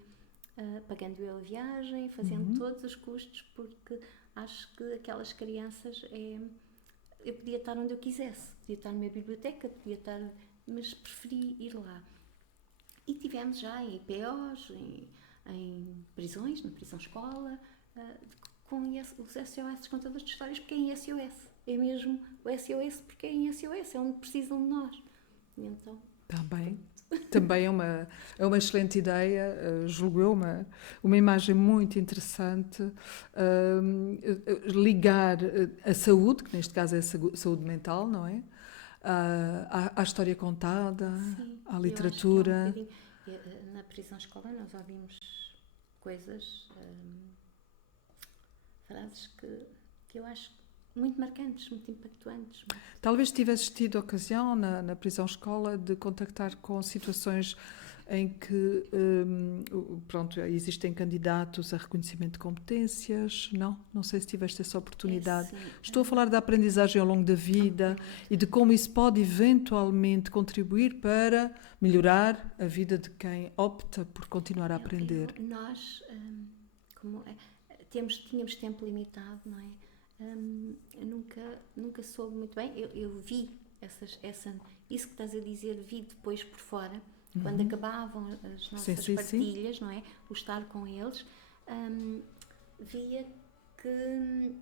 pagando eu a viagem, fazendo todos os custos, porque acho que aquelas crianças eu podia estar onde eu quisesse, podia estar numa biblioteca, podia estar, mas preferi ir lá. E tivemos já em IPOs, em prisões, na prisão-escola, com os SOS contadores de histórias, porque é em SOS. É mesmo o SOS, porque é em SOS, é onde precisam de nós. E então, Também é uma excelente ideia, julgo eu, uma imagem muito interessante, ligar a saúde, que neste caso é a saúde mental, não é? À história contada, sim, à literatura. Eu acho que é um bocadinho, na prisão-escola nós ouvimos coisas, frases que eu acho muito marcantes, muito impactuantes. Talvez tivesses tido ocasião na prisão-escola de contactar com situações em que pronto, existem candidatos a reconhecimento de competências, não? Não sei se tiveste essa oportunidade. Estou a falar da aprendizagem ao longo da vida e de como isso pode eventualmente contribuir para melhorar a vida de quem opta por continuar a aprender. Nós, como tínhamos tempo limitado, não é? Nunca soube muito bem. Eu vi isso que estás a dizer, vi depois por fora, quando acabavam as nossas partilhas, não é? O estar com eles, via que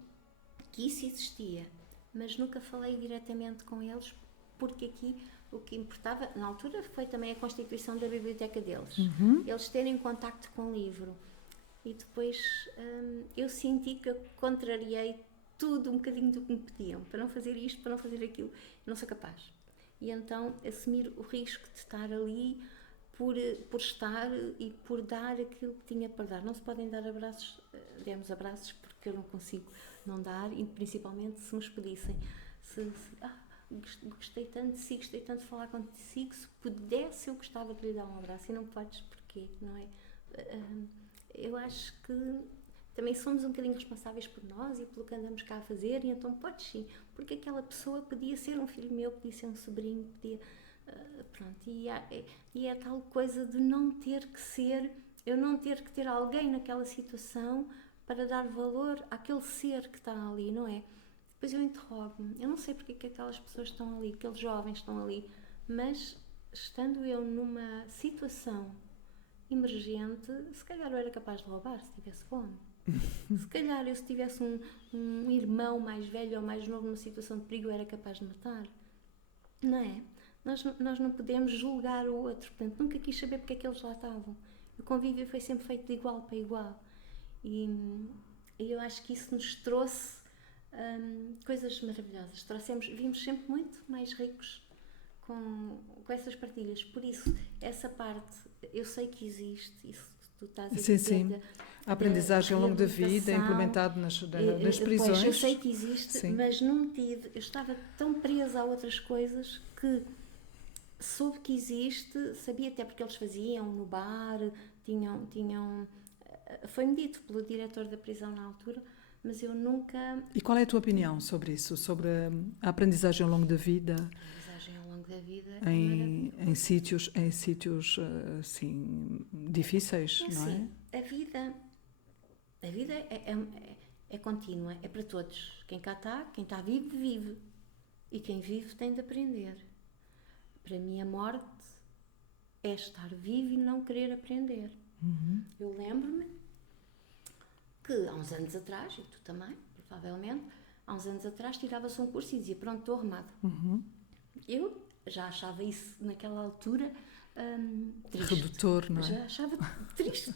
isso existia, mas nunca falei diretamente com eles, porque aqui o que importava, na altura, foi também a constituição da biblioteca deles. Eles terem contacto com o livro. E depois eu senti que eu contrariei tudo um bocadinho do que me pediam, para não fazer isto, para não fazer aquilo. Eu não sou capaz. E então assumir o risco de estar ali por estar e por dar aquilo que tinha para dar. Não se podem dar abraços, demos abraços porque eu não consigo não dar, e principalmente se nos pedissem. Gostei tanto de si, gostei tanto de falar contigo, se pudesse eu gostava de lhe dar um abraço, e não podes, porquê, não é? Eu acho que também somos um bocadinho responsáveis por nós e pelo que andamos cá a fazer, e então podes sim, porque aquela pessoa podia ser um filho meu, podia ser um sobrinho, podia... pronto, e é tal coisa de não ter que ser, eu não ter que ter alguém naquela situação para dar valor àquele ser que está ali, não é? Depois eu interrogo-me, eu não sei porque que aquelas pessoas estão ali, aqueles jovens estão ali, mas estando eu numa situação emergente, se calhar eu era capaz de roubar se tivesse fome. Se calhar eu, se tivesse um irmão mais velho ou mais novo numa situação de perigo, eu era capaz de matar. Não é? Nós não podemos julgar o outro, portanto nunca quis saber porque é que eles lá estavam. O convívio foi sempre feito de igual para igual, e eu acho que isso nos trouxe coisas maravilhosas. Vimos sempre muito mais ricos com essas partilhas. Por isso, essa parte, eu sei que existe, isso tu estás a dizer. Sim. A aprendizagem ao longo da vida, implementado nas prisões. Pois, eu sei que existe, mas não tive. Eu estava tão presa a outras coisas que soube que existe, sabia até porque eles faziam no bar, tinham foi-me dito pelo diretor da prisão na altura, mas eu nunca... E qual é a tua opinião sobre isso? Sobre a aprendizagem ao longo da vida? A aprendizagem ao longo da vida em sítios assim, difíceis, não é? A vida é contínua, é para todos. Quem cá está, quem está vivo, vive. E quem vive tem de aprender. Para mim, a morte é estar vivo e não querer aprender. Eu lembro-me que há uns anos atrás, e tu também, provavelmente, há uns anos atrás tirava-se um curso e dizia, pronto, estou arrumado. Eu já achava isso naquela altura triste. Redutor, não é? Já achava triste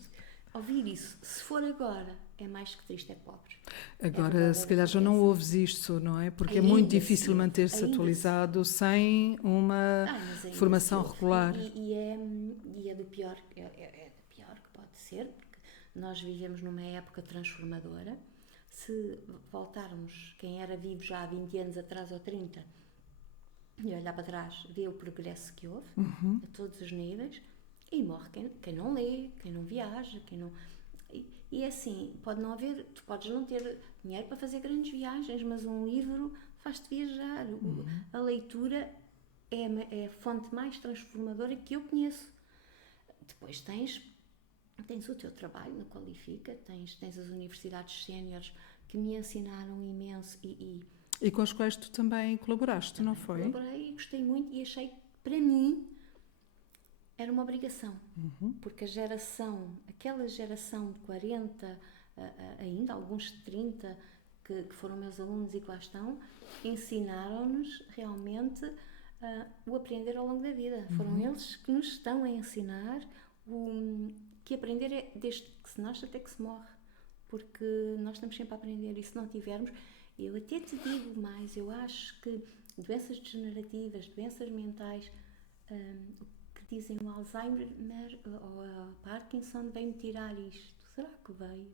ouvir isso. Se for agora, é mais que triste, é pobre. Agora, se calhar já não ouves isto, não é? Porque ainda é muito difícil manter-se atualizado sem uma formação regular. E é do pior, é do pior que pode ser, porque nós vivemos numa época transformadora. Se voltarmos, quem era vivo já há 20 anos atrás ou 30, e olhar para trás, vê o progresso que houve, a todos os níveis, e morre quem não lê, quem não viaja, quem não... E é assim, pode não haver, tu podes não ter dinheiro para fazer grandes viagens, mas um livro faz-te viajar. A leitura é a fonte mais transformadora que eu conheço. Depois tens o teu trabalho na Qualifica, tens as universidades séniores que me ensinaram imenso E com as quais tu também colaboraste, não foi? Colaborei e gostei muito e achei que, para mim, era uma obrigação. Porque aquela geração de 40, ainda alguns de 30, que foram meus alunos e que lá estão, ensinaram-nos realmente o aprender ao longo da vida. Foram eles que nos estão a ensinar que aprender é desde que se nasce até que se morre. Porque nós estamos sempre a aprender e se não tivermos... Eu até te digo mais, eu acho que doenças degenerativas, doenças mentais, o que dizem o Alzheimer ou a Parkinson veio-me tirar isto. Será que veio?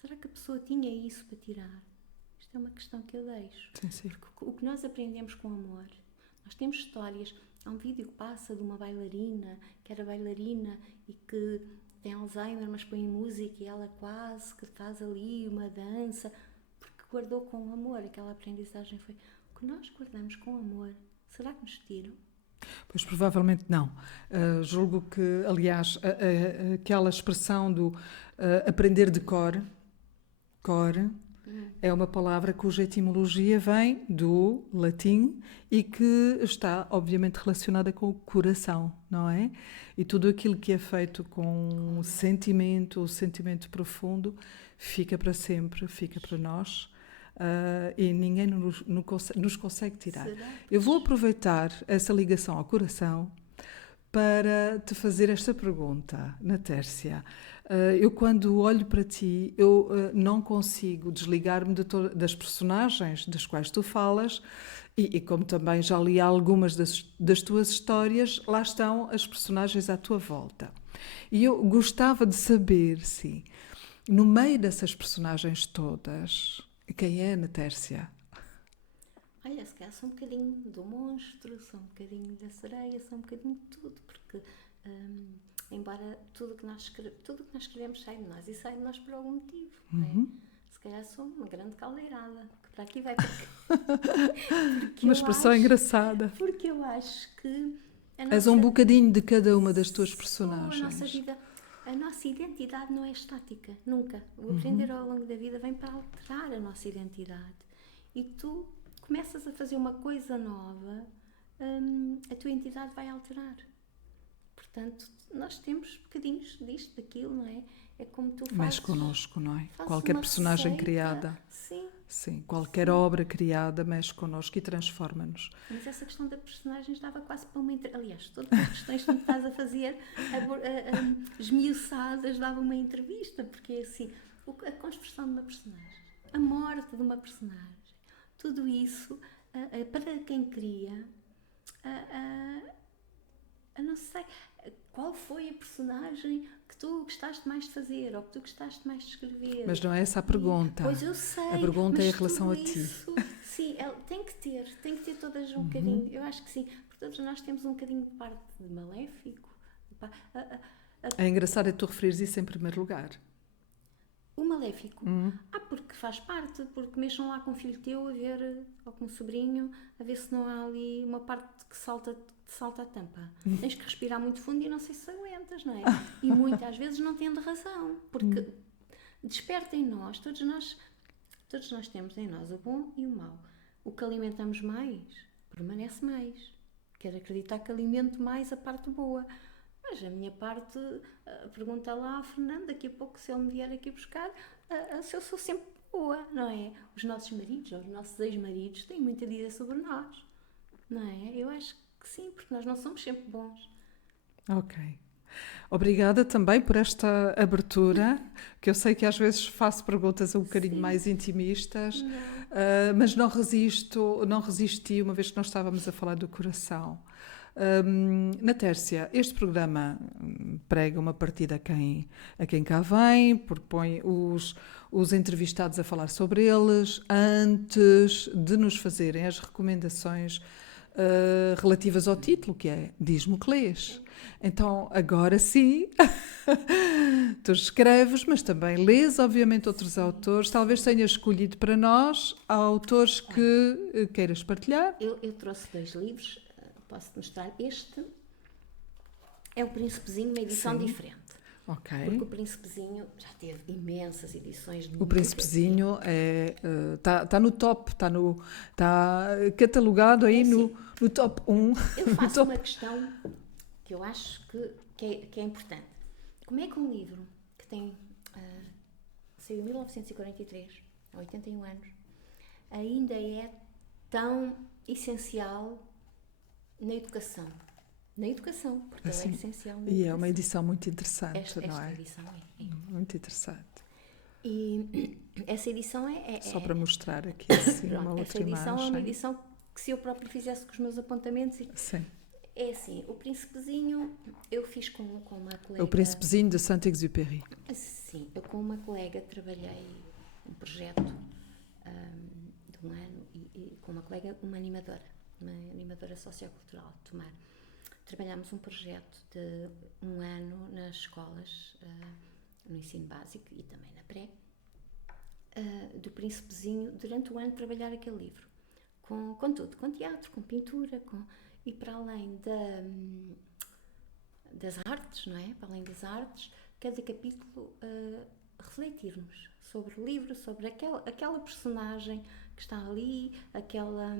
Será que a pessoa tinha isso para tirar? Isto é uma questão que eu deixo. Sim. Porque o que nós aprendemos com amor, nós temos histórias. Há um vídeo que passa de uma bailarina, que era bailarina e que tem Alzheimer, mas põe música e ela quase que faz ali uma dança... guardou com amor, aquela aprendizagem foi o que nós guardamos com amor. Será que nos tiram? Pois provavelmente não. Julgo que, aliás, aquela expressão do aprender de cor é uma palavra cuja etimologia vem do latim e que está, obviamente, relacionada com o coração, não é? E tudo aquilo que é feito com o sentimento profundo, fica para sempre, fica para nós. E ninguém nos consegue tirar. Eu vou aproveitar essa ligação ao coração para te fazer esta pergunta, Natércia. Eu quando olho para ti, eu não consigo desligar-me das personagens das quais tu falas e como também já li algumas das tuas histórias, lá estão as personagens à tua volta. E eu gostava de saber se, no meio dessas personagens todas... Quem é a Natércia? Olha, se calhar sou um bocadinho do monstro, sou um bocadinho da sereia, sou um bocadinho de tudo, porque embora tudo que nós escrevemos sai de nós e sai de nós por algum motivo, não é? Se calhar sou uma grande caldeirada, que para aqui vai porque uma expressão engraçada. Porque eu acho que és um bocadinho de cada uma das tuas personagens. A nossa vida... A nossa identidade não é estática, nunca. O aprender ao longo da vida vem para alterar a nossa identidade. E tu começas a fazer uma coisa nova, a tua identidade vai alterar. Portanto, nós temos bocadinhos disto, daquilo, não é? É como tu fazes. Mexe connosco, não é? Qualquer personagem criada. Sim, qualquer obra criada mexe connosco e transforma-nos. Mas essa questão da personagem dava quase para uma... Aliás, todas as questões que me estás a fazer, esmiuçadas, dava uma entrevista, porque é assim, a construção de uma personagem, a morte de uma personagem, tudo isso, para quem cria, não sei, qual foi a personagem que tu gostaste mais de fazer ou que tu gostaste mais de escrever? Mas não é essa a pergunta. Pois eu sei. A pergunta é em relação a isso, ti. Sim, tem que ter todas um bocadinho. Eu acho que sim, porque todos nós temos um bocadinho de parte de maléfico. É engraçado tu referires isso em primeiro lugar. O maléfico? Porque faz parte, porque mexam lá com um filho teu a ver, ou com um sobrinho, a ver se não há ali uma parte que salta a tampa. Tens que respirar muito fundo e não sei se aguentas, não é? E muitas vezes não tendo razão, porque desperta em nós, todos nós temos em nós o bom e o mau. O que alimentamos mais, permanece mais. Quero acreditar que alimento mais a parte boa. Mas a minha parte, pergunta lá à Fernanda, daqui a pouco, se ele me vier aqui buscar, se eu sou sempre boa, não é? Os nossos maridos, ou os nossos ex-maridos, têm muito a dizer sobre nós, não é? Eu acho que sim, porque nós não somos sempre bons. Ok. Obrigada também por esta abertura, que eu sei que às vezes faço perguntas um bocadinho mais intimistas, mas não resisti, uma vez que nós estávamos a falar do coração. Natércia, este programa prega uma partida a quem cá vem, porque põe os entrevistados a falar sobre eles antes de nos fazerem as recomendações relativas ao título, que é Diz-me o que lês. Então, agora sim, tu escreves, mas também lês, obviamente, outros autores. Talvez tenhas escolhido para nós autores que queiras partilhar. Eu trouxe 2 livros. posso mostrar. Este é o Príncipezinho, uma edição diferente. Ok. Porque o Príncipezinho já teve imensas edições. O Príncipezinho está no top, está catalogado aí no top 1. Eu faço uma questão que eu acho que é importante. Como é que um livro que tem saiu em 1943, há 81 anos, ainda é tão essencial na educação? Na educação, porque ela é essencial na educação. E é uma edição muito interessante, não é? Esta edição é. Muito interessante. E essa edição Só para mostrar aqui assim pronto, uma outra imagem. Essa edição é uma edição que se eu próprio fizesse com os meus apontamentos... Sim. É assim, o Príncipezinho eu fiz com uma colega... É o Príncipezinho de Saint-Exupéry. Sim, eu com uma colega trabalhei um projeto de um ano e com uma colega, uma animadora sociocultural, Tomar. Trabalhámos um projeto de um ano nas escolas, no ensino básico e também na pré, do Príncipezinho, durante o ano trabalhar aquele livro. Com tudo, com teatro, com pintura, e para além das artes, não é? Para além das artes, cada capítulo refletirmos sobre o livro, sobre aquela personagem que está ali, aquela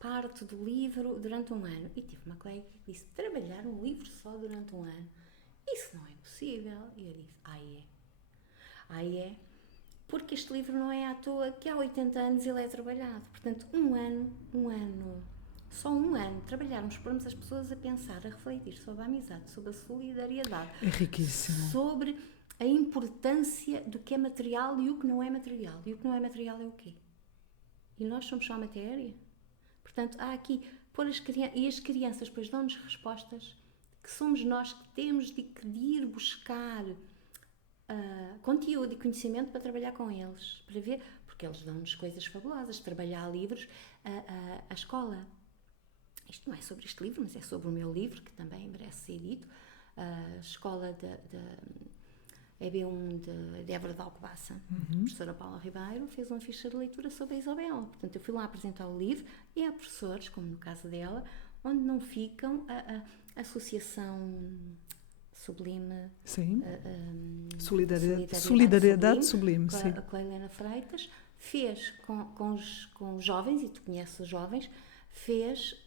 parte do livro durante um ano. E tive uma colega que disse, trabalhar um livro só durante um ano, isso não é possível. E eu disse, é, porque este livro não é à toa que há 80 anos ele é trabalhado. Portanto, só um ano, trabalharmos, pormos as pessoas a pensar, a refletir sobre a amizade, sobre a solidariedade. É riquíssimo. Sobre a importância do que é material e o que não é material. E o que não é material é o quê? E nós somos só matéria? Portanto, há aqui, e as crianças depois dão-nos respostas que somos nós que temos de ir buscar conteúdo e conhecimento para trabalhar com eles, para ver, porque eles dão-nos coisas fabulosas, trabalhar livros, a escola. Isto não é sobre este livro, mas é sobre o meu livro, que também merece ser dito. A escola EB1 de Évora de Alcobaça, a professora Paula Ribeiro, fez uma ficha de leitura sobre a Isabel. Portanto, eu fui lá apresentar o livro e há professores, como no caso dela, onde não ficam a Associação Sublime... Sim. Solidariedade Sublime, sim. Com a Helena Freitas, fez com os jovens, e tu conheces os jovens, fez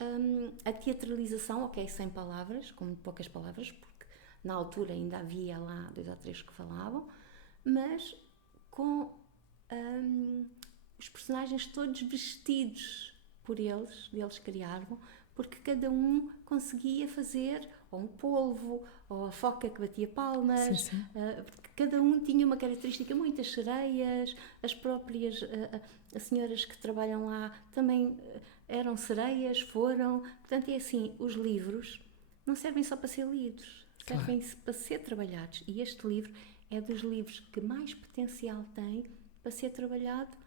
a teatralização, sem palavras, com muito poucas palavras, porque na altura ainda havia lá 2 ou 3 que falavam, mas com os personagens todos vestidos por eles criaram, porque cada um conseguia fazer ou um polvo, ou a foca que batia palmas, sim. Porque cada um tinha uma característica. Muitas sereias, as próprias as senhoras que trabalham lá também eram sereias, foram. Portanto, é assim, os livros não servem só para ser lidos, servem para ser trabalhados. E este livro é dos livros que mais potencial tem para ser trabalhado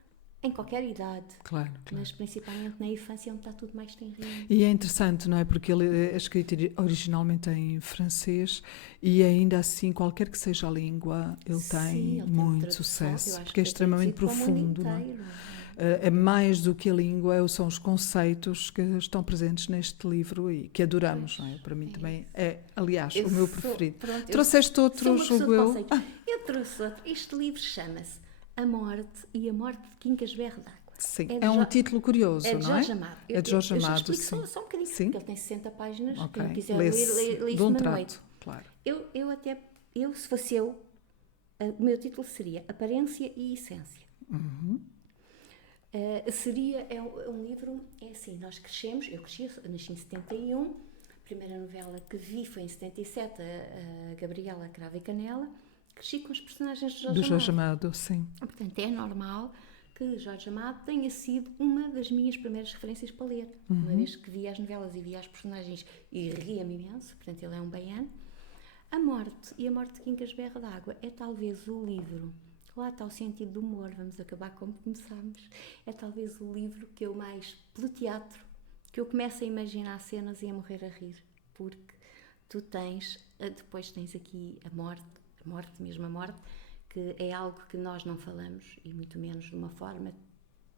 em qualquer idade, claro. Mas principalmente na infância, onde está tudo mais tenrinho. E é interessante, não é? Porque ele é escrito originalmente em francês e ainda assim, qualquer que seja a língua, ele tem muito sucesso, porque é extremamente profundo. Não é? É mais do que a língua, são os conceitos que estão presentes neste livro e que adoramos, não é? Para mim também é, aliás, o meu preferido. Trouxeste outro, julgo eu? Eu trouxe outro. Este livro chama-se A Morte e a Morte de Quincas Berro d'Água. Sim, é um título curioso, não é? Jorge Amado. É de Jorge Amado, eu explico só um bocadinho, porque ele tem 60 páginas, quem quiser ler isto numa noite. Claro. Eu, se fosse eu, o meu título seria Aparência e Essência. É um livro, é assim, nós crescemos, eu nasci em 71, a primeira novela que vi foi em 77, a Gabriela Cravo e Canela, cresci com os personagens de Jorge Amado, sim. Portanto, é normal que Jorge Amado tenha sido uma das minhas primeiras referências para ler. Uma vez que via as novelas e via as personagens e ria-me imenso, portanto ele é um baiano. A Morte e a Morte de Quincas Berro d'Água é talvez o livro, lá está o sentido do humor, vamos acabar como começámos, é talvez o livro que eu mais, pelo teatro, que eu começo a imaginar cenas e a morrer a rir, porque tu depois tens aqui a morte, que é algo que nós não falamos, e muito menos de uma forma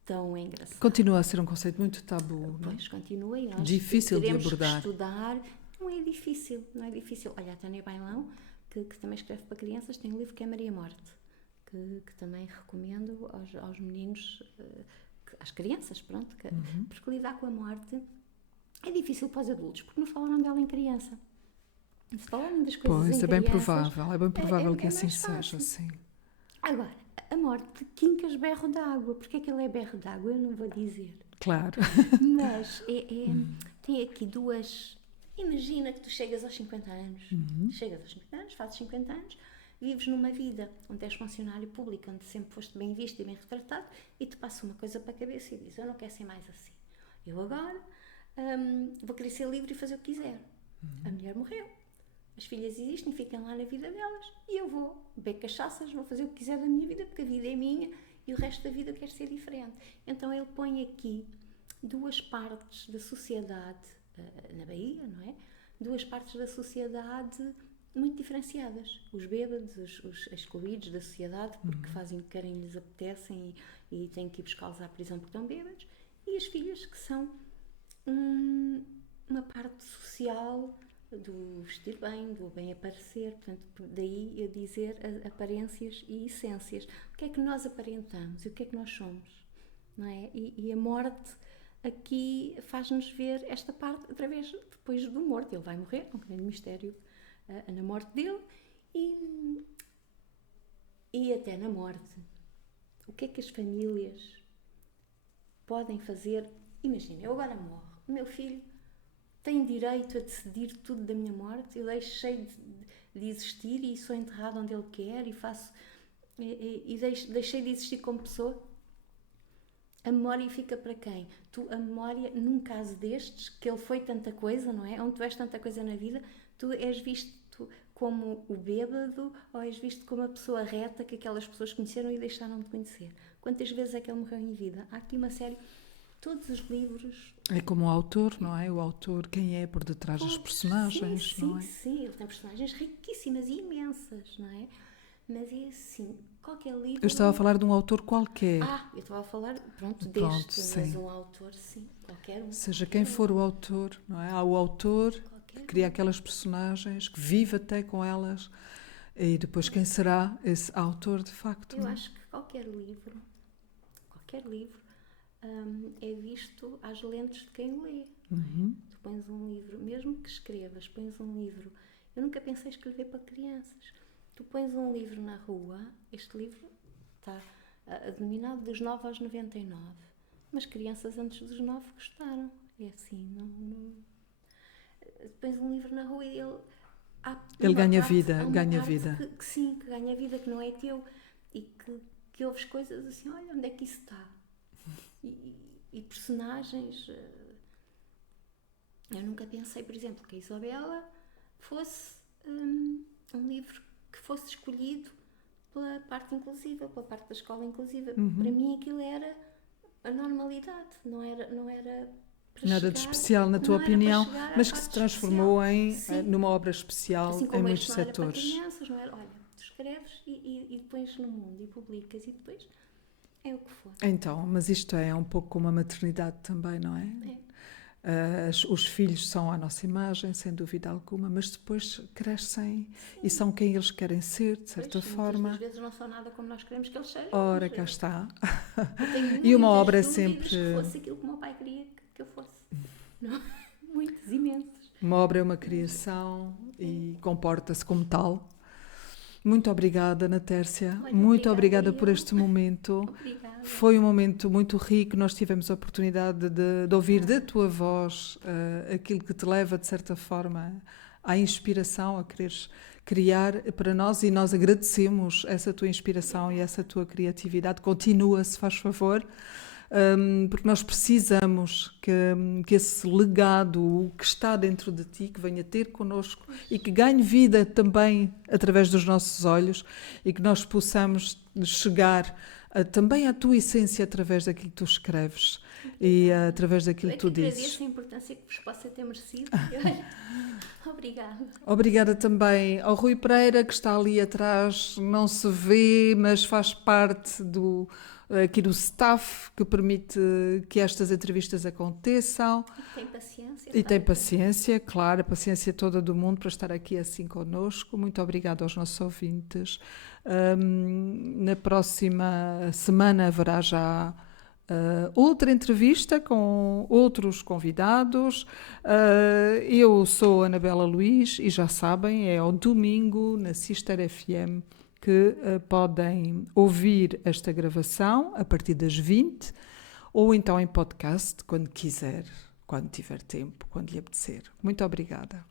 tão engraçado. Continua a ser um conceito muito tabu, não é? Pois, continua e nós Difícil de teremos abordar. que estudar. Não é difícil. Olha, a Tânia Bailão, que também escreve para crianças, tem um livro que é Maria Morte, que também recomendo aos meninos, às crianças, pronto, porque lidar com a morte é difícil para os adultos, porque não falaram dela em criança. Se falarem das coisas Pois, em é bem crianças, provável que assim mais seja, fácil. sim. Agora, a morte quincas berro d'água. Porque é que ele é berro d'água? Eu não vou dizer. Claro. Mas tem aqui duas... Imagina que tu chegas aos 50 anos. Chegas aos 50 anos, fazes 50 anos, vives numa vida onde és funcionário público, onde sempre foste bem visto e bem retratado, e te passa uma coisa para a cabeça e dizes, eu não quero ser mais assim. Eu agora vou querer ser livre e fazer o que quiser. A mulher morreu. As filhas existem, ficam lá na vida delas e eu vou beber cachaças, vou fazer o que quiser da minha vida, porque a vida é minha e o resto da vida eu quero ser diferente. Então ele põe aqui duas partes da sociedade, na Bahia, não é? Duas partes da sociedade muito diferenciadas. Os bêbados, os excluídos da sociedade, porque fazem o que querem, lhes apetecem e têm que ir buscá-los à prisão porque estão bêbados. E as filhas, que são uma parte social do vestir bem, do bem aparecer, portanto, daí eu dizer aparências e essências. O que é que nós aparentamos e o que é que nós somos, não é? E a morte aqui faz-nos ver esta parte através, depois do morto. Ele vai morrer, é um grande mistério na morte dele e até na morte. O que é que as famílias podem fazer? Imagina, eu agora morro, o meu filho tem direito a decidir tudo da minha morte, eu deixei de existir e sou enterrado onde ele quer e deixei de existir como pessoa. A memória fica para quem? A memória, num caso destes, que ele foi tanta coisa, não é? Onde tu és tanta coisa na vida, tu és visto como o bêbado ou és visto como a pessoa reta que aquelas pessoas conheceram e deixaram de conhecer. Quantas vezes é que ele morreu em vida? Há aqui uma série... Todos os livros... É como o autor, não é? O autor, quem é por detrás das personagens, não é? Sim, ele tem personagens riquíssimas e imensas, não é? Mas é assim, qualquer livro... Eu estava a falar de um autor qualquer. Eu estava a falar, deste, sim. mas um autor, sim, qualquer um. Seja quem for o autor, não é? Há o autor que cria aquelas personagens, que vive até com elas, e depois quem será esse autor de facto? Eu acho que qualquer livro é visto às lentes de quem o lê. Tu pões um livro, mesmo que escrevas, pões um livro. Eu nunca pensei escrever para crianças. Tu pões um livro na rua, este livro está dominado dos 9 aos 99. Mas crianças antes dos 9 gostaram. É assim, não... Pões um livro na rua e ele ganha parte, vida, ganha vida. Que ganha vida, que não é teu. E que ouves coisas assim, olha, onde é que isso está? E personagens... Eu nunca pensei, por exemplo, que a Isabela fosse um livro que fosse escolhido pela parte inclusiva, pela parte da escola inclusiva. Para mim aquilo era a normalidade, não era para nada chegar, de especial na tua opinião, mas que se transformou numa obra especial assim em muitos não era setores. Para crianças, não era, olha, tu escreves e pões no mundo e publicas e depois é o que for. Então, mas isto é um pouco como a maternidade também, não é? Os filhos são a nossa imagem, sem dúvida alguma, mas depois crescem e são quem eles querem ser, de certa forma. Às vezes não são nada como nós queremos que eles sejam. Ora, cá está. E uma obra é sempre... que fosse aquilo que o meu pai queria que eu fosse. Não? Muitos, imensos. Uma obra é uma criação e comporta-se como tal. Muito obrigada, Ana Tércia. Muito obrigada por este momento. Obrigada. Foi um momento muito rico. Nós tivemos a oportunidade de ouvir da tua voz aquilo que te leva, de certa forma, à inspiração, a quereres criar para nós, e nós agradecemos essa tua inspiração e essa tua criatividade. Continua, se faz favor. Porque nós precisamos que esse legado, o que está dentro de ti, que venha ter connosco e que ganhe vida também através dos nossos olhos, e que nós possamos chegar também à tua essência através daquilo que tu escreves e através daquilo que tu dizes. Agradeço a importância que vos possa ter merecido. Obrigada. Obrigada também ao Rui Pereira, que está ali atrás, não se vê, mas faz parte aqui do staff que permite que estas entrevistas aconteçam. E tem paciência. E tem paciência, claro, a paciência toda do mundo para estar aqui assim connosco. Muito obrigada aos nossos ouvintes. Na próxima semana haverá já outra entrevista com outros convidados. Eu sou Anabela Luís e já sabem, é ao domingo na Sister FM que podem ouvir esta gravação a partir das 20 ou então em podcast, quando quiser, quando tiver tempo, quando lhe apetecer. Muito obrigada.